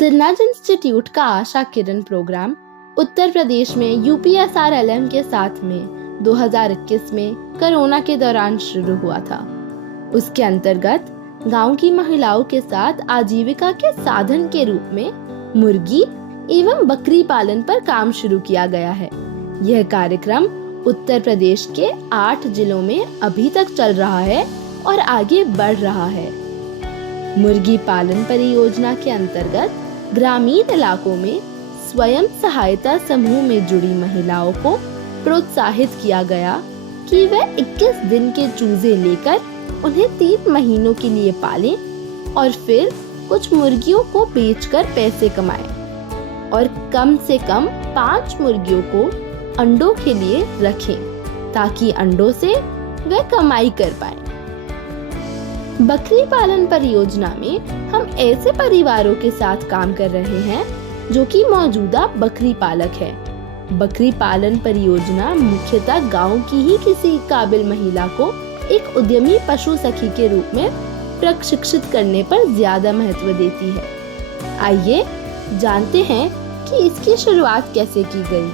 The नज institute का Asha Kiran programme Uttar Pradesh में UPSRLM के साथ में 2021 में कोरोना के दौरान शुरू हुआ था। उसके अंतर्गत गांव की महिलाओं के साथ आजीविका के साधन के रूप में मुर्गी एवं बकरी पालन पर काम शुरू किया गया है। यह कार्यक्रम उत्तर प्रदेश के 8 जिलों में अभी तक चल रहा है और आगे बढ़ रहा है। मुर्गी पालन परियोजना के अंतर्गत ग्रामीण इलाकों में स्वयं सहायता समूह में जुड़ी महिलाओं को प्रोत्साहित किया गया कि वे 21 दिन के चूजे लेकर उन्हें 3 महीनों के लिए पालें और फिर कुछ मुर्गियों को बेचकर पैसे कमाएं और कम से कम 5 मुर्गियों को अंडों के लिए रखें ताकि अंडों से वे कमाई कर पाएं। बकरी पालन परियोजना में हम ऐसे परिवारों के साथ काम कर रहे हैं जो कि मौजूदा बकरी पालक है। बकरी पालन परियोजना मुख्यतः गांव की ही किसी काबिल महिला को एक उद्यमी पशु सखी के रूप में प्रशिक्षित करने पर ज्यादा महत्व देती है। आइए जानते हैं कि इसकी शुरुआत कैसे की गई।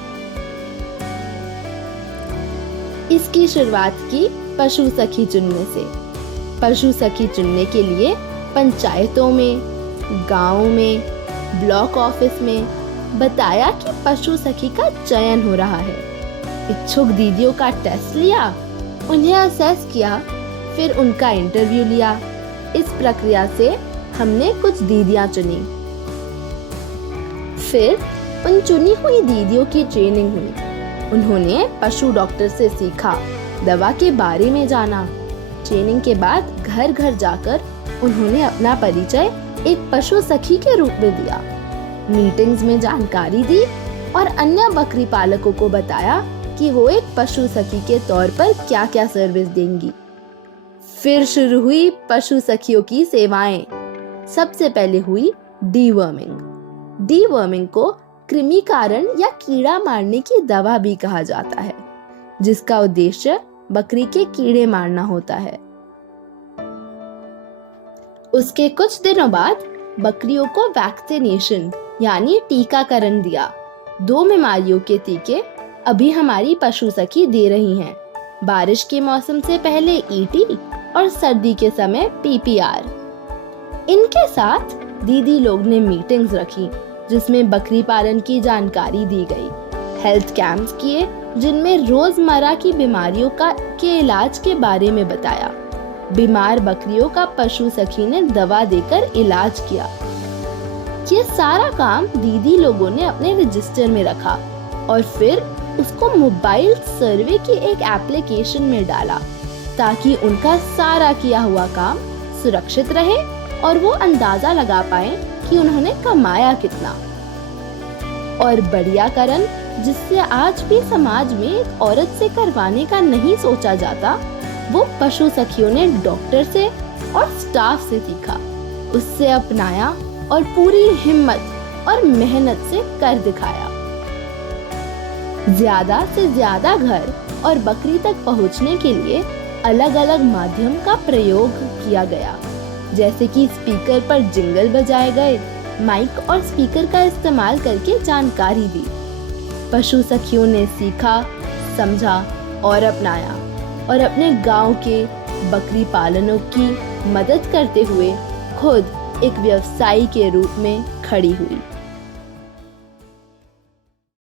इसकी शुरुआत की पशु सखी चुनने से। पशु सखी चुनने के लिए पंचायतों में, गांव में, ब्लॉक ऑफिस में बताया कि पशु सखी का चयन हो रहा है। इच्छुक दीदियों का टेस्ट लिया, उन्हें असेस किया, फिर उनका इंटरव्यू लिया। इस प्रक्रिया से हमने कुछ दीदियां चुनी। फिर उन चुनी हुई दीदियों की ट्रेनिंग हुई। उन्होंने पशु डॉक्टर से सीखा, दवा के बारे में जाना। ट्रेनिंग के बाद घर घर जाकर उन्होंने अपना परिचय एक पशु सखी के रूप में दिया। मीटिंग्स में जानकारी दी और अन्य बकरी पालकों को बताया कि वो एक पशु सखी के तौर पर क्या क्या सर्विस देंगी। फिर शुरू हुई पशु सखियों की सेवाएं। सबसे पहले हुई डीवर्मिंग। डीवर्मिंग को कृमिकारण या कीड़ा मारने की दवा भी कहा जाता है, जिसका उद्देश्य बकरी के कीड़े मारना होता है। उसके कुछ दिनों बाद बकरियों को वैक्सीनेशन यानी टीकाकरण दिया। 2 बीमारियों के टीके अभी हमारी पशु सखी दे रही हैं। बारिश के मौसम से पहले ET और सर्दी के समय PPR। इनके साथ दीदी लोग ने मीटिंग्स रखी जिसमें बकरी पालन की जानकारी दी गई। हेल्थ कैंप्स किए जिनमें रोजमर्रा की बीमारियों के इलाज के बारे में बताया। बीमार बकरियों का पशु सखी ने दवा देकर इलाज किया। ये सारा काम दीदी लोगों ने अपने रजिस्टर में रखा और फिर उसको मोबाइल सर्वे की एक एप्लीकेशन में डाला ताकि उनका सारा किया हुआ काम सुरक्षित रहे और वो अंदाजा लगा पाए कि उन्होंने कमाया कितना। और बढ़िया कारण जिससे आज भी समाज में एक औरत से करवाने का नहीं सोचा जाता, वो पशु सखियों ने डॉक्टर से और स्टाफ से सीखा, उससे अपनाया और पूरी हिम्मत और मेहनत से कर दिखाया। ज्यादा से ज्यादा घर और बकरी तक पहुंचने के लिए अलग अलग माध्यम का प्रयोग किया गया, जैसे कि स्पीकर पर जिंगल बजाए गए, माइक और स्पीकर का इस्तेमाल करके जानकारी दी। पशु सखियों ने सीखा, समझा और अपनाया और अपने गांव के बकरी पालनों की मदद करते हुए खुद एक व्यवसायी के रूप में खड़ी हुई।